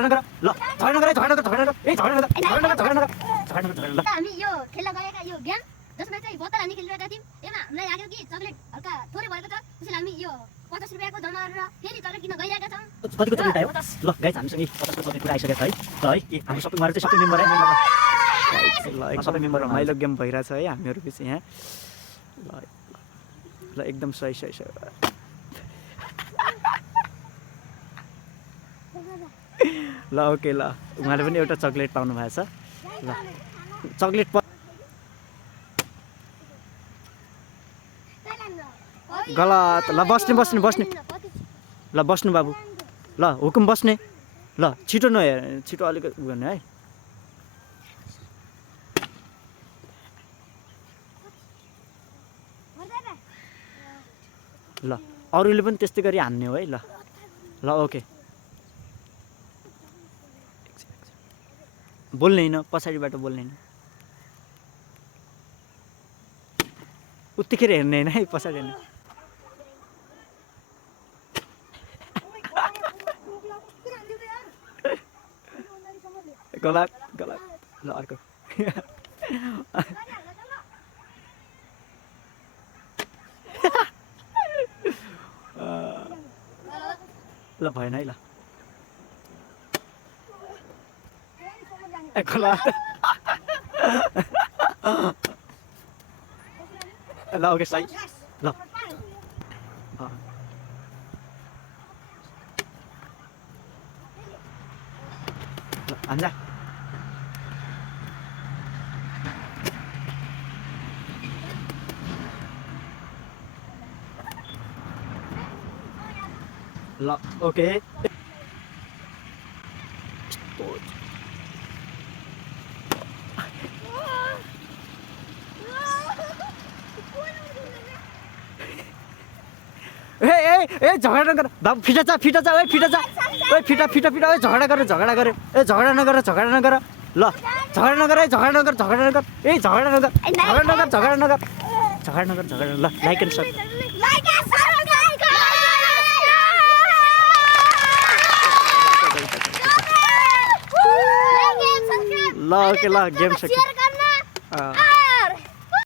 नगर ल झगडा नगर झगडा नगर झगडा नगर ए झगडा नगर झगडा नगर झगडा नगर झगडा नगर ल हामी यो खेल्न गएका यो गेम जसमा चाहिँ बोतल हानी खेलिरहेका थियौँ यसमा हामीलाई लाग्यो कि चक्लेट हल्का थोरै भएको छ त्यसैले हामी यो 50 रुपैयाँको जम्मा गरेर फेरि चक्लेट किन्न गइरहेका छौँ कतिको चक्लेट आयो ल गाइस हामीसँग 50 को चक्लेट पुरा आइसकेको छ है ल है हामी सबै उहाँहरु चाहिँ सबै मेम्बर है ल सबै मेम्बर रमाइलो गेम भइरहेछ है हामीहरू बिच यहाँ ल ल एकदम सही ल ओके ल उहाँले पनि एउटा चक्लेट पाउनु भएछ ल चक्लेट गलत ल बस्ने ल बस्नु बाबु ल हुकुम बस्ने ल छिटो नहेर छिटो अलिकति उ गर्ने है ल अरूले पनि त्यस्तै गरी हान्ने हो है ल ल ओके बोल्ने हैन पछाडिबाट बोल्ने हैन उत्तिखेर हेर्ने हैन है पछाडि हैन गलत ल अर्को ल भएन है ल गलत ल ओके सही ल हान्जा ल ओके ए झगडा नगर बाबु फिटा जा ओए फिटा जा ओए फिटा ओए झगडा गर ए झगडा नगर ल झगडा नगर ए झगडा नगर ए झगडा नगर ल लाइक एन्ड सब्सक्राइब ल ओके ल गेम सकियो